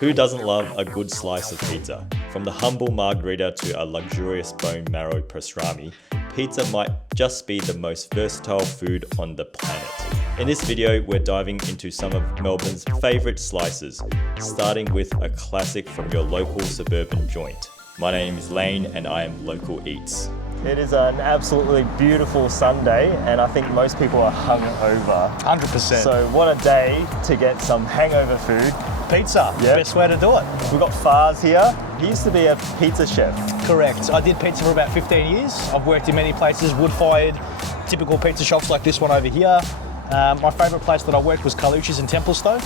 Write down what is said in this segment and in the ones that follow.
Who doesn't love a good slice of pizza? From the humble Margherita to a luxurious bone marrow pastrami, pizza might just be the most versatile food on the planet. In this video, we're diving into some of Melbourne's favourite slices, starting with a classic from your local suburban joint. My name is Lane and I am Local Eats. It is an absolutely beautiful Sunday and I think most people are hungover. 100%. So what a day to get some hangover food. Pizza, Yep. best way to do it. We've got Fars here. He used to be a pizza chef. Correct. I did pizza for about 15 years. I've worked in many places, wood-fired, typical pizza shops like this one over here. My favourite place that I worked was Carlucci's in Templestowe.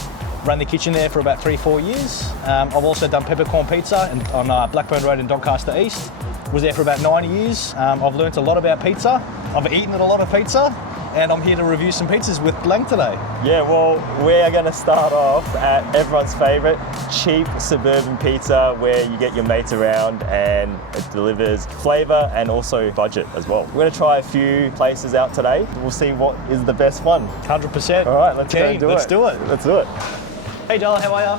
Ran the kitchen there for about 3-4 years. I've also done peppercorn pizza on Blackburn Road in Doncaster East. Was there for about 9 years. I've learnt a lot about pizza. I've eaten a lot of pizza. And I'm here to review some pizzas with Lang today. Yeah, well, we're going to start off at everyone's favourite, cheap suburban pizza where you get your mates around and it delivers flavour and also budget as well. We're going to try a few places out today. We'll see what is the best one. 100%. All right, let's go Keen. do it. Let's do it. Let's do it. Hey, Della, how are ya?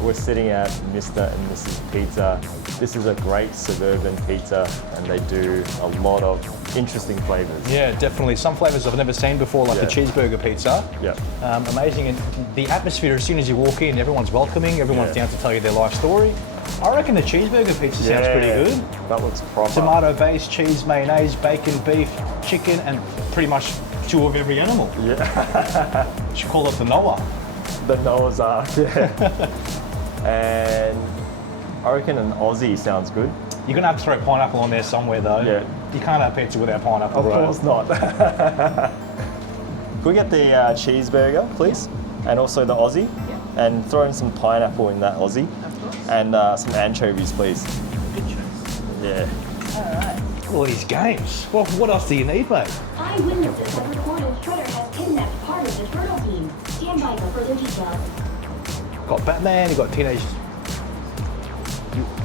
We're sitting at Mr. and Mrs. Pizza. This is a great suburban pizza and they do a lot of interesting flavours. Yeah, definitely. Some flavours I've never seen before, like the cheeseburger pizza. Yeah. Amazing. And the atmosphere, as soon as you walk in, everyone's welcoming, everyone's down to tell you their life story. I reckon the cheeseburger pizza sounds pretty good. That looks proper. Tomato base, cheese, mayonnaise, bacon, beef, chicken, and pretty much two of every animal. Yeah. Should call it the Noah. The Noah's Ark, yeah. And I reckon an Aussie sounds good. You're going to have to throw pineapple on there somewhere, though. Yeah. You can't have pizza without pineapple, Of right? course not. Can we get the cheeseburger, please? And also the Aussie? Yeah. And throw in some pineapple in that Aussie. Of course. And some anchovies, please. Good choice. Yeah. Alright. All these games. Well, what else do you need, mate? Eyewitnesses have reported Shredder has kidnapped part of the Turtle team. Stand by for further details. Got Batman, you got Teenage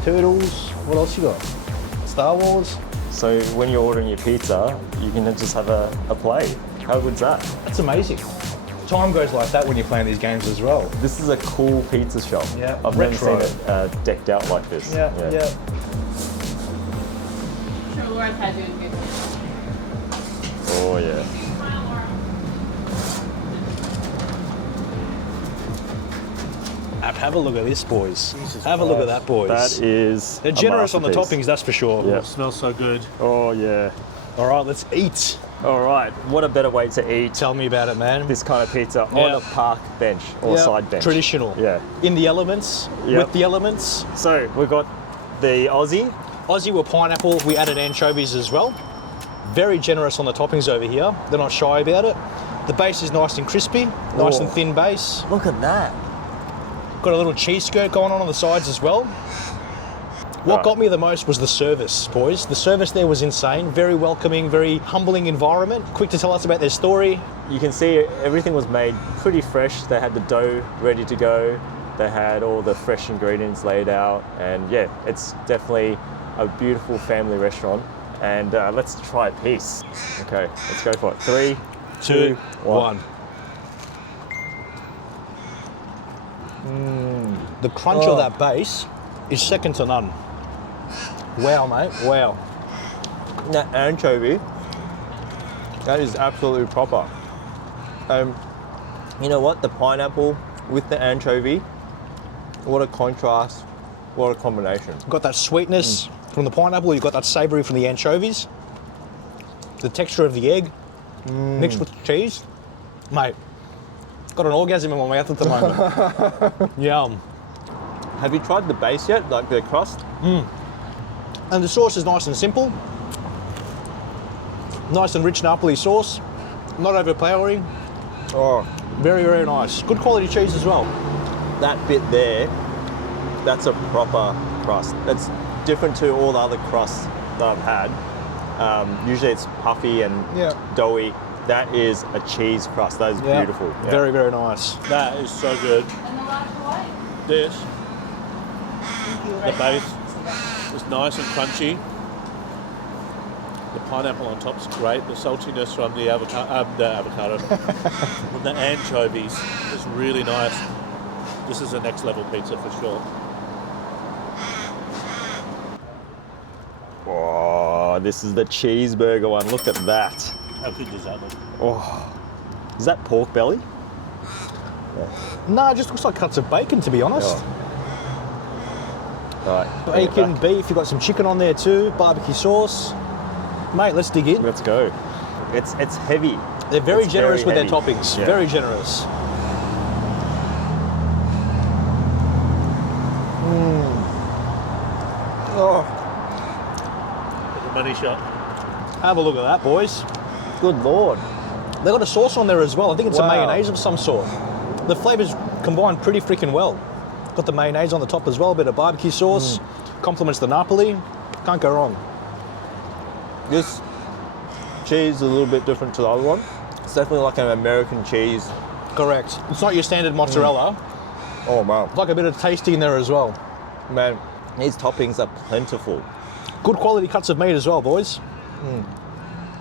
Turtles. What else you got? Star Wars. So when you're ordering your pizza, you can just have a play. How good's that? That's amazing. Time goes like that when you're playing these games as well. This is a cool pizza shop. Yeah. I've Retro. never seen it decked out like this. Yeah. Sure, Laura had doing good. Oh yeah. Have a look at this, boys. Have a look at that, boys. That is They're a generous on the masterpiece. toppings, that's for sure. Yeah. It smells so good. Oh yeah. All right, let's eat. All right. What a better way to eat Tell me about it, man. this kind of pizza Yeah. on a park bench or Yeah. side bench. Traditional. Yeah. In the elements, Yep. with the elements. So we've got the Aussie. Aussie with pineapple, we added anchovies as well. Very generous on the toppings over here. They're not shy about it. The base is nice and crispy, nice and thin base. Look at that. Got a little cheese skirt going on the sides as well. What Right. got me the most was the service, boys. The service there was insane. Very welcoming, very humbling environment. Quick to tell us about their story. You can see everything was made pretty fresh. They had the dough ready to go. They had all the fresh ingredients laid out. And yeah, it's definitely a beautiful family restaurant. And let's try a piece. Okay, let's go for it. 3, 2, 1. The crunch of that base is second to none. Wow, mate, wow. That anchovy, that is absolutely proper. You know what? The pineapple with the anchovy, what a contrast, what a combination. Got that sweetness from the pineapple, you've got that savoury from the anchovies. The texture of the egg mixed with the cheese. Mate, got an orgasm in my mouth at the moment. Yum. Have you tried the base yet, like the crust? And the sauce is nice and simple. Nice and rich Napoli sauce. Not overpowering. Oh, Very, very nice. Good quality cheese as well. that bit there, that's a proper crust. That's different to all the other crusts that I've had. Usually it's puffy and doughy. That is a cheese crust. That is beautiful. Yeah. Very, very nice. That is so good. And the last one? This, the base is nice and crunchy. The pineapple on top's great. The saltiness from the avocado, from the anchovies is really nice. This is a next level pizza for sure. Oh, this is the cheeseburger one. Look at that. How good does that look? Oh, is that pork belly? No, it just looks like cuts of bacon, to be honest. All right. bring it Bacon, back. beef, you've got some chicken on there too, barbecue sauce. Mate, let's dig in. Let's go. It's heavy. They're very It's generous very with their heavy. toppings. Yeah. Very generous. Oh, The money shot. have a look at that, boys. Good lord. They got a sauce on there as well. I think it's a Wow. mayonnaise of some sort. The flavours combine pretty freaking well. Got the mayonnaise on the top as well, a bit of barbecue sauce. Complements the Napoli. Can't go wrong. This cheese is a little bit different to the other one. It's definitely like an American cheese. Correct. It's not your standard mozzarella. Oh man, It's like a bit of tasty in there as well. man, these toppings are plentiful. Good quality cuts of meat as well, boys.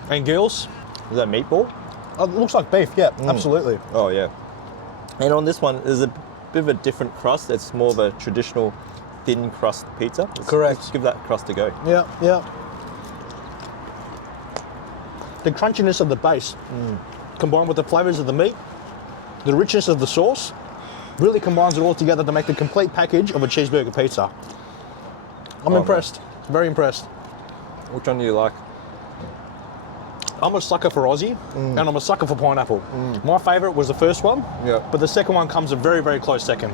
And girls. Is that meatball? It looks like beef, yeah, absolutely. Oh yeah. And on this one, there's a bit of a different crust. It's more of a traditional thin crust pizza. Correct. Let's give that crust a go. Yeah, yeah. The crunchiness of the base, combined with the flavours of the meat, the richness of the sauce, really combines it all together to make the complete package of a cheeseburger pizza. I'm Oh, impressed. Very impressed. Which one do you like? I'm a sucker for Aussie, and I'm a sucker for pineapple. My favourite was the first one, Yeah. but the second one comes a very, very close second.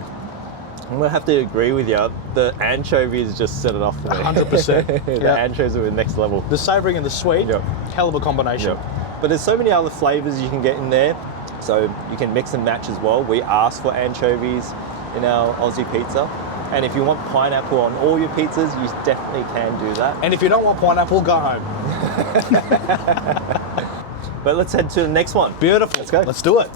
I'm gonna have to agree with you. The anchovies just set it off for me. 100%. The Yeah. anchovies are the next level. The savoury and the sweet, Yep. hell of a combination. But there's so many other flavors you can get in there, so you can mix and match as well. We ask for anchovies in our Aussie pizza, and if you want pineapple on all your pizzas, you definitely can do that. And if you don't want pineapple, go home. But let's head to the next one. Beautiful. Let's go. Let's do it.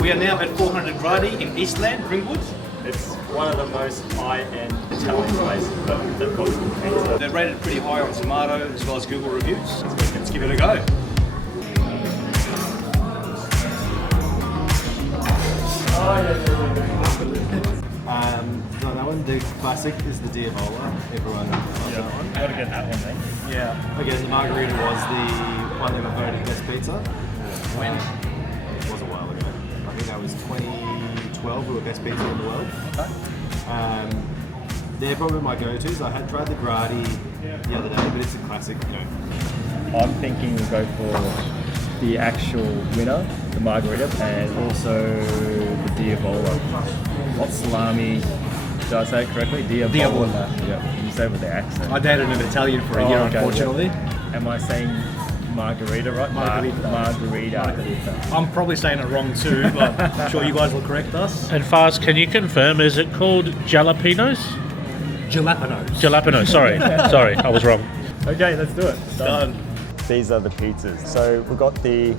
We are now at 400 Gradi in Eastland, Ringwood. It's one of the most high-end Italian places that they've got good pizza. They're rated pretty high on Tomato as well as Google reviews. Let's give it a go. So that one, the classic is the Diavola. Everyone loves that one. Gotta get that one then. Yeah. Again, the Margherita was the one that got voted best pizza. When? It was a while ago. I think that was 2012. We were best pizza in the world. Okay. They're probably my go-tos. I had tried the Gradi the other day, but it's a classic. You know. I'm thinking we'll go for the actual winner, the Margherita, and also the Diavola. What salami? Did I say it correctly? Diavola. Yeah, you say it with the accent. I dated an Italian for a year, okay, unfortunately. yeah. Am I saying Margherita right? Margherita. Margherita. I'm probably saying it wrong too, but I'm sure you guys will correct us. And Fast, can you confirm, is it called jalapenos? Jalapenos. Jalapeno, sorry. Sorry, I was wrong. Okay, let's do it. Done. These are the pizzas. So we've got the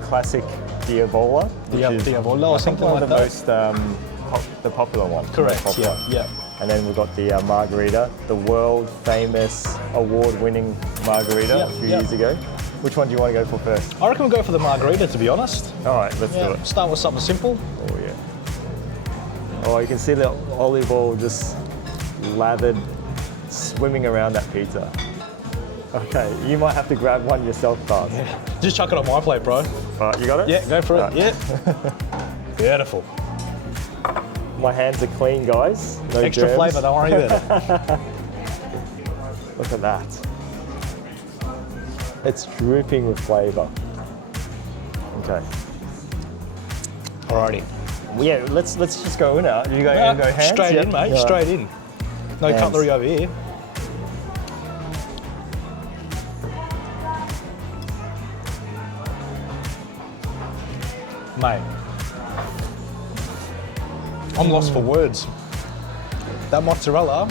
classic Diavola, which is Diavola or I think something one of like the that. most the popular one. Correct, Most popular. yeah. And then we've got the Margherita, the world famous award-winning Margherita Yeah, a few yeah. years ago. Which one do you want to go for first? I reckon we'll go for the Margherita, to be honest. All right, let's do it. Start with something simple. Oh yeah. Oh, you can see the olive oil just lathered, swimming around that pizza. Okay, you might have to grab one yourself, Buzz. Just chuck it on my plate, bro. All right, you got it? Yeah, go for it. All right. Yeah. Beautiful. My hands are clean, guys. No Extra germs. flavour, don't worry about it. Look at that. It's dripping with flavour. Okay. Alrighty. Yeah, let's just go in out. You go, Yeah, you go hands? straight Yep. in, mate. All right. Straight in. No Hands. cutlery over here. Mate. I'm lost for words. That mozzarella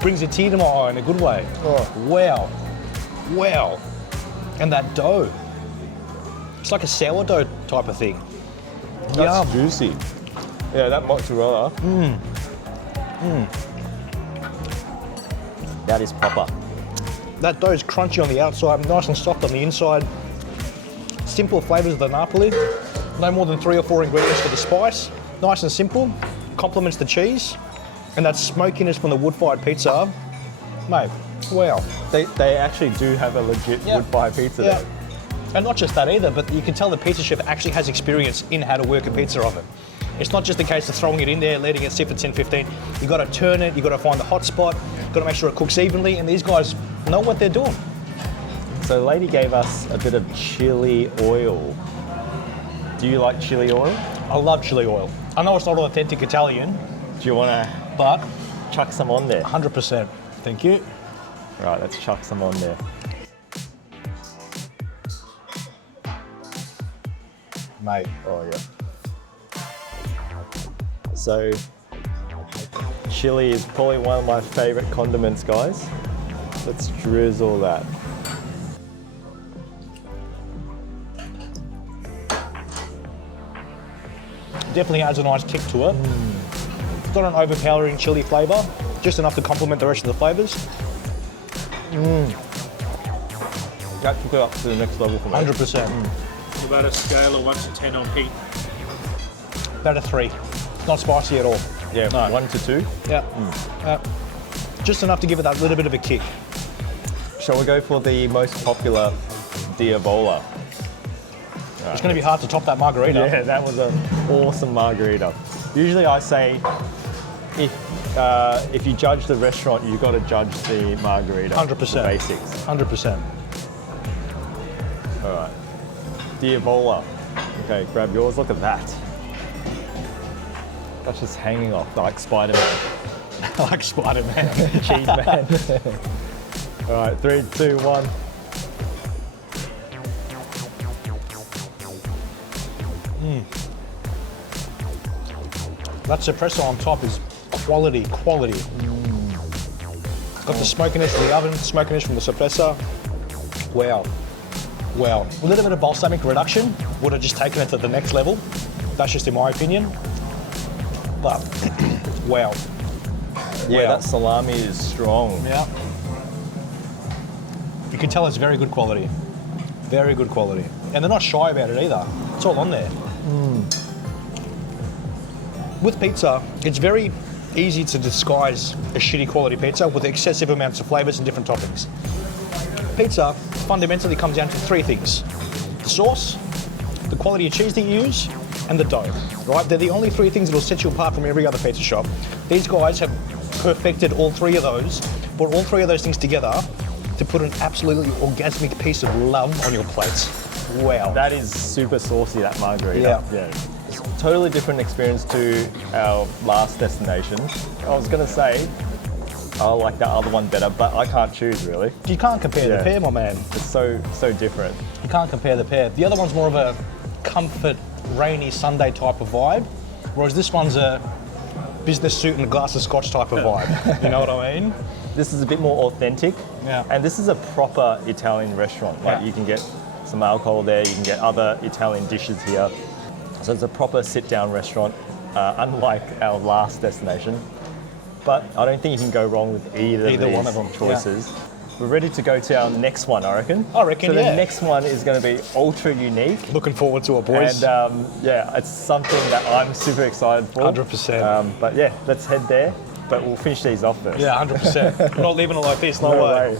brings a tear to my eye in a good way. Oh. Wow. Wow. And that dough. It's like a sourdough type of thing. That's Yum. juicy. Yeah, that mozzarella. That is proper. That dough is crunchy on the outside, nice and soft on the inside. Simple flavours of the Napoli. No more than 3 or 4 ingredients for the spice. Nice and simple. Complements the cheese. And that smokiness from the wood-fired pizza. Mate, wow. They actually do have a legit wood-fired pizza there. And not just that either, but you can tell the pizza chef actually has experience in how to work a pizza oven. It's not just a case of throwing it in there, letting it sit for 10, 15. You've got to turn it, you've got to find the hot spot, you've got to make sure it cooks evenly, and these guys know what they're doing. So the lady gave us a bit of chili oil. Do you like chili oil? I love chili oil. I know it's not authentic Italian, Do you want to but chuck some on there? 100%. Thank you. Right, let's chuck some on there. Mate. Oh yeah. So, chili is probably one of my favourite condiments, guys. Let's drizzle that. Definitely adds a nice kick to it. It's not an overpowering chili flavour, just enough to complement the rest of the flavours. That took it up to the next level for me. 100%. What about a scale of 1 to 10 on heat? About a 3. Not spicy at all. Yeah, No. 1 to 2. Yeah. Just enough to give it that little bit of a kick. Shall we go for the most popular Diavola? It's going to be hard to top that margarita. Yeah, that was an awesome margarita. Usually I say, if you judge the restaurant, you've got to judge the margarita. 100%. The basics. 100%. All right. Diavola. Okay, grab yours. Look at that. That's just hanging off like Spider-Man. Like Spider-Man. Cheese man. All right, 3, 2, 1. That espresso on top is quality. It's got the smokiness from the oven, smokiness from the suppressor. Wow. A little bit of balsamic reduction would have just taken it to the next level. That's just in my opinion. But, wow. Yeah, Wow. that salami is strong. Yeah. You can tell it's very good quality. Very good quality. And they're not shy about it either. It's all on there. With pizza, it's very easy to disguise a shitty quality pizza with excessive amounts of flavours and different toppings. Pizza fundamentally comes down to 3 things. The sauce, the quality of cheese that you use, and the dough, right? They're the only 3 things that will set you apart from every other pizza shop. These guys have perfected all 3 of those, brought all 3 of those things together to put an absolutely orgasmic piece of love on your plates. Wow. That is super saucy, that margarita. Yeah. It's a totally different experience to our last destination. I was gonna say, I like that other one better, but I can't choose really. You can't compare the pair, my man. It's so different. You can't compare the pair. The other one's more of a comfort, rainy Sunday type of vibe, whereas this one's a business suit and a glass of scotch type of vibe. You know what I mean? This is a bit more authentic. Yeah. And this is a proper Italian restaurant. Like Yeah. you can get some alcohol there, you can get other Italian dishes here. So it's a proper sit-down restaurant, unlike our last destination. But I don't think you can go wrong with either of these one of them. choices. We're ready to go to our next one, I reckon. I reckon, So the yeah. next one is going to be ultra unique. Looking forward to it, boys. And yeah, it's something that I'm super excited for. 100%. But yeah, let's head there. But we'll finish these off first. Yeah, 100%. We're not leaving it like this, no way.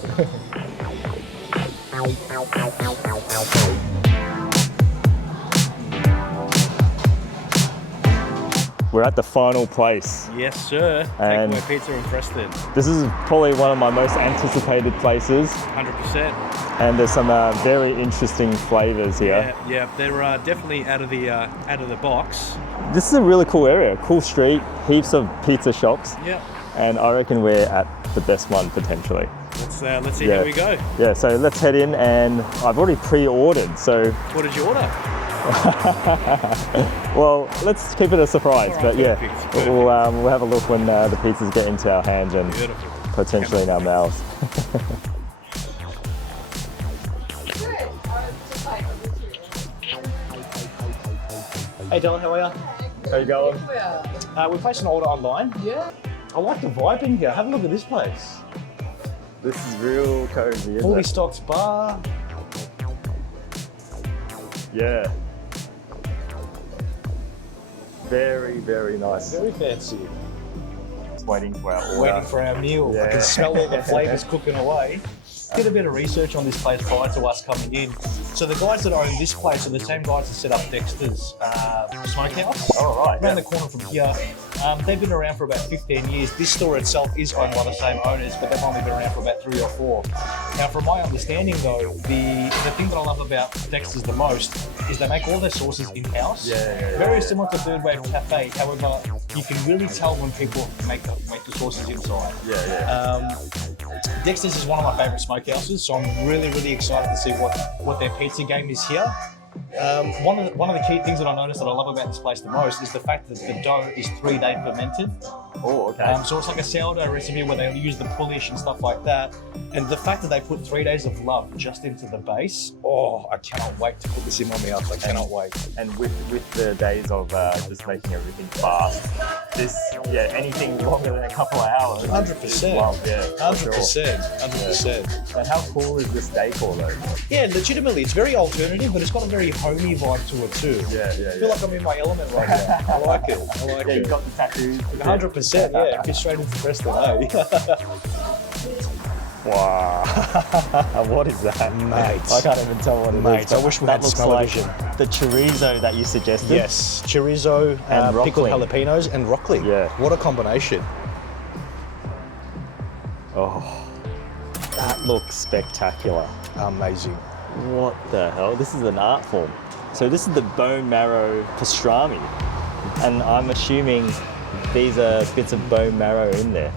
We're at the final place. Yes, sir. And- Takeaway pizza in Preston. This is probably one of my most anticipated places, 100%. and there's some very interesting flavours here. Yeah, they're definitely out of the box. This is a really cool area, cool street, heaps of pizza shops, Yeah. and I reckon we're at the best one potentially. Let's see how we go. Yeah, so let's head in, and I've already pre-ordered, so What did you order? well, let's keep it a surprise. All right, but yeah, perfect. we'll have a look when the pizzas get into our hands and Beautiful. potentially in our mouths. Hey Dylan, how are you? How you going? We placed an order online. Yeah. I like the vibe in here. Have a look at this place. This is real cozy, isn't Fully it? stocked bar. Yeah. Very, very nice. Very fancy. Just waiting for our order. Waiting for our meal. I Yeah. can smell all the flavours cooking away. Did a bit of research on this place prior to us coming in. So the guys that own this place are the same guys that set up Dexter's Smokehouse. Oh, right, Around the corner from here. They've been around for about 15 years. This store itself is owned by the same owners, but they've only been around for about 3 or 4. Now, from my understanding though, the thing that I love about Dexter's the most is they make all their sauces in-house. Very similar to Third Wave Cafe. However, you can really tell when people make the sauces inside. Dexter's is one of my favourite smokehouses, so I'm really, really excited to see what their pizza game is here. One of the key things that I noticed that I love about this place the most is the fact that the dough is 3-day fermented. Oh, okay. So it's like a sourdough recipe where they use the polish and stuff like that. And the fact that they put 3 days of love just into the base, oh, I cannot wait to put this in my mouth. I cannot wait. And with the days of just making everything fast, anything longer than a couple of hours. 100%. Love, yeah. 100%. And how cool is this decor though? Yeah, legitimately, it's very alternative, but it's got a very homey vibe to it too. I feel like I'm in my element right now. I like it. Yeah, you got the tattoos. 100%, yeah. Fit straight into Preston, eh? Wow. What is that? Mate. I can't even tell what it is. Mate, I wish we had smell-o-vision. The chorizo that you suggested. Yes, chorizo, And pickled broccoli. jalapenos, and broccoli. Yeah. What a combination. Oh, that looks spectacular. Amazing. What the hell? This is an art form. So this is the bone marrow pastrami. And I'm assuming these are bits of bone marrow in there.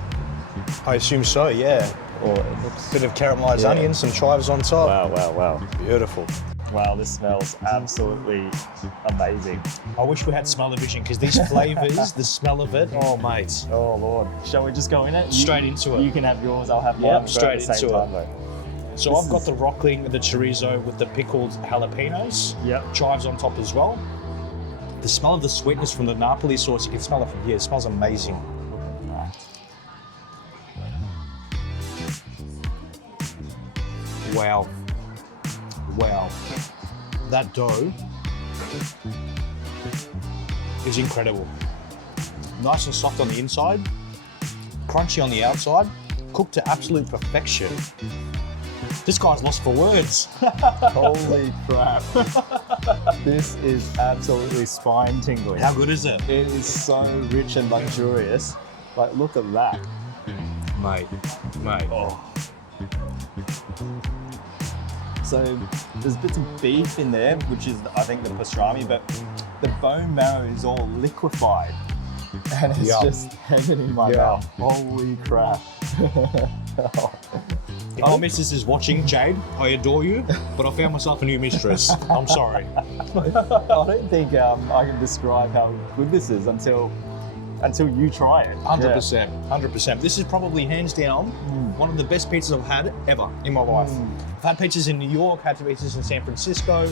I assume so, yeah. Or it looks... Bit of caramelised onions, some chives on top. Wow. Beautiful. Wow, this smells absolutely amazing. I wish we had smell-o-vision because these flavours, the smell of it, oh mate. Oh Lord. Shall we just go in it? Straight into it. You can have yours, I'll have Yep, mine. straight at the same into it. time, though. So This I've got the broccoli, the chorizo with the pickled jalapenos. Yep. Chives on top as well. The smell of the sweetness from the Napoli sauce, you can smell it from here. It smells amazing. Wow. That dough is incredible. Nice and soft on the inside, crunchy on the outside, cooked to absolute perfection. This guy's lost for words. Holy crap. This is absolutely spine tingling. How good is it? It is so rich and luxurious. Like, look at that. Mate. Oh. So there's bits of beef in there, which is, I think, the pastrami, but the bone marrow is all liquefied. And it's just hanging in my mouth. Holy crap. If my missus is watching, Jade, I adore you, but I found myself a new mistress. I'm sorry. I don't think I can describe how good this is until you try it. 100%, 100%. This is probably hands down one of the best pizzas I've had ever in my life. I've had pizzas in New York, had pizzas in San Francisco,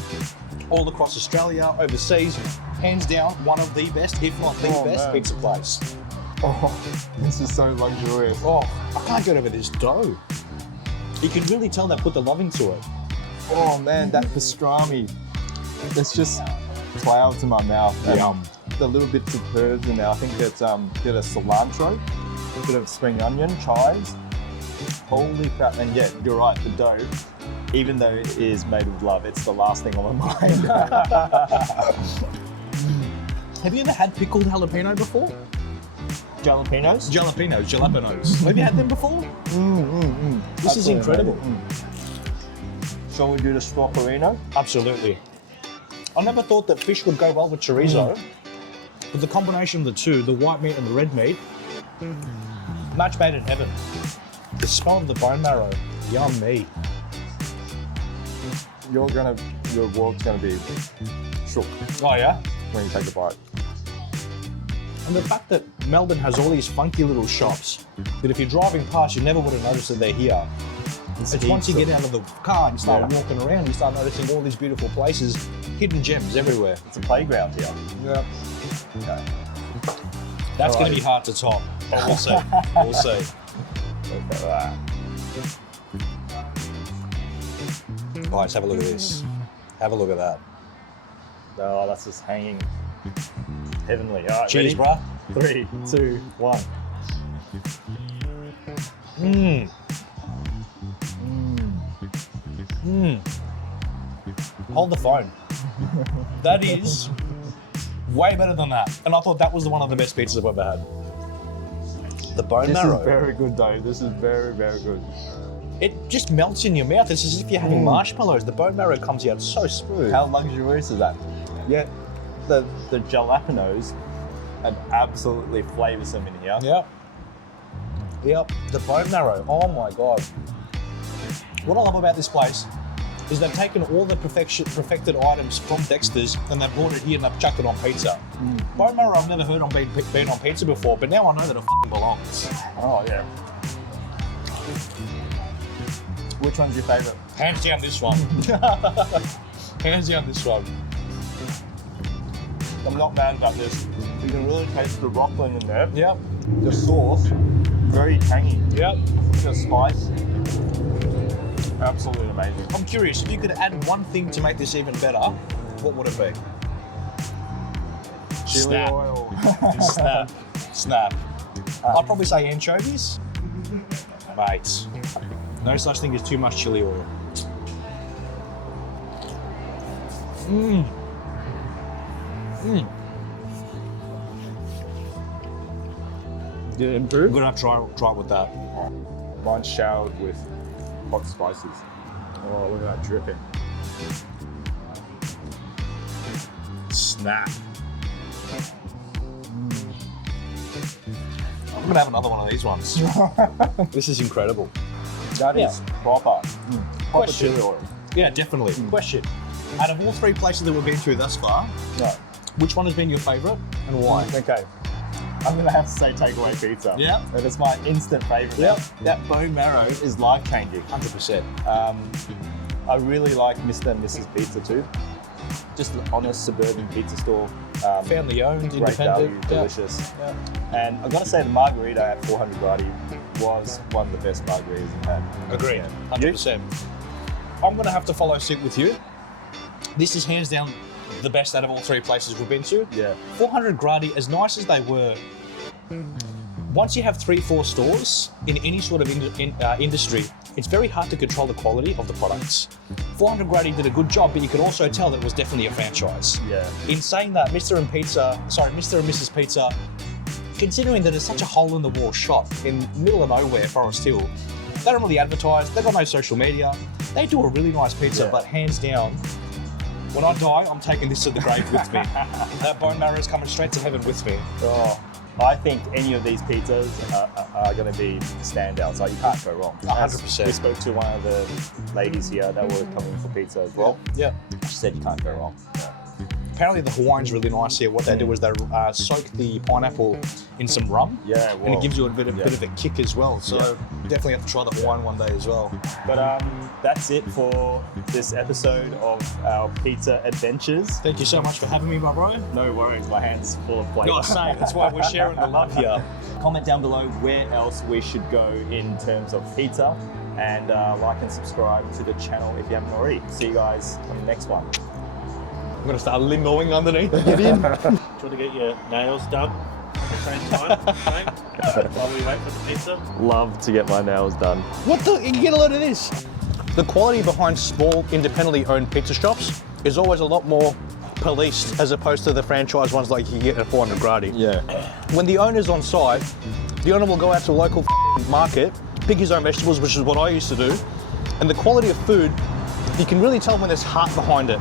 all across Australia, overseas. Hands down, one of the best, if not the best pizza place. Oh, this is so luxurious. Oh, I can't get over this dough. You can really tell they put the love into it. Oh man, that pastrami, it's just clouds in my mouth. And, the little bits of herbs in there. I think it's a bit of cilantro, a bit of spring onion, chives. Holy crap! And yeah, you're right. The dough, even though it is made with love, it's the last thing on my mind. Have you ever had pickled jalapeno before? Jalapenos? Jalapenos. Have you had them before? This is incredible. Shall we do the stropperino? Absolutely. I never thought that fish would go well with chorizo, but the combination of the two, the white meat and the red meat, match made in heaven. The smell of the bone marrow, yummy. Your world's gonna be shook Oh yeah? when you take a bite. And the fact that Melbourne has all these funky little shops that if you're driving past, you never would have noticed that they're here. It's once you get out of the car and start walking around, you start noticing all these beautiful places, hidden gems everywhere. It's a playground here. Yeah. Okay. That's going to be hard to top. But we'll see. We'll see. Look at that. All right, let's have a look at this. Have a look at that. Oh, that's just hanging heavenly. All right, Cheers, ready? bruh. 3, 2, 1. Hold the phone. That is way better than that. And I thought that was one of the best pizzas I've ever had. The bone This marrow. is very good though. This is very, very good. It just melts in your mouth. It's as if you're having marshmallows. The bone marrow comes out so smooth. How luxurious is that? Yeah, the jalapenos are absolutely flavoursome in here. Yep. Yep. The bone marrow. Oh my God. What I love about this place is they've taken all the perfected items from Dexter's and they've brought it here and they've chucked it on pizza. Bone marrow I've never heard on being on pizza before, but now I know that it f***ing belongs. Oh yeah. Which one's your favourite? Hands down this one. Hands down this one. I'm not mad about this. You can really taste the Rockland in there. Yep. The sauce, very tangy. Yep. The spice, absolutely amazing. I'm curious, if you could add one thing to make this even better, what would it be? Chili Snap. oil. Snap. Snap. I'd probably say anchovies. Mate, no such thing as too much chili oil. Did it I'm improve? gonna have to try it with that. Mine's showered with hot spices. Oh, look at that dripping. Snap. I'm gonna have another one of these ones. This is incredible. That is proper. Proper Question. chili oil. Yeah, definitely. Question. Out of all three places that we've been to thus far, No. which one has been your favourite and why? Okay. I'm gonna have to say takeaway pizza. Yeah. That is my instant favourite. Yep. That bone marrow is life changing. 100%. I really like Mr. and Mrs. Pizza too. Just an honest suburban pizza store. Family owned, Great value, independent. delicious. Yeah. And I've got to say the Margherita at 400 Gradi was one of the best margaritas I've had. Agreed. Yeah. 100%. I'm going to have to follow suit with you. This is hands down the best out of all three places we've been to. Yeah. 400 Gradi, as nice as they were, once you have 3-4 stores in any sort of industry, it's very hard to control the quality of the products. 400 Gradi did a good job, but you could also tell that it was definitely a franchise. Yeah. In saying that, Mr. and Mrs. Pizza, considering that it's such a hole in the wall shop in the middle of nowhere, Forest Hill, they don't really advertise, they've got no social media, they do a really nice pizza, but hands down, when I die, I'm taking this to the grave with me. That bone marrow is coming straight to heaven with me. Oh, I think any of these pizzas are going to be standouts. Like, you can't go wrong. 100%. We spoke to one of the ladies here that were coming for pizza as well. Yeah. She said you can't go wrong. Apparently the Hawaiian's really nice here. What they do is they soak the pineapple in some rum. Yeah, And it gives you a bit of a kick as well. So definitely have to try the Hawaiian one day as well. But that's it for this episode of our pizza adventures. Thank you so much for having me, my bro. No worries, my hand's full of flavor. You're saying that's why we're sharing the love here. Comment down below where else we should go in terms of pizza, and like and subscribe to the channel if you haven't already. See you guys on the next one. I'm gonna start limboing underneath to get in. Do you want to get your nails done at the same time, mate? While we wait for the pizza? Love to get my nails done. What the? You can get a load of this. The quality behind small, independently owned pizza shops is always a lot more policed as opposed to the franchise ones like you get at 400 Gradi. Yeah. When the owner's on site, the owner will go out to a local market, pick his own vegetables, which is what I used to do, and the quality of food, you can really tell when there's heart behind it.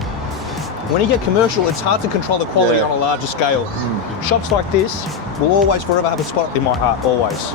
When you get commercial, it's hard to control the quality on a larger scale. Shops like this will always forever have a spot in my heart, always.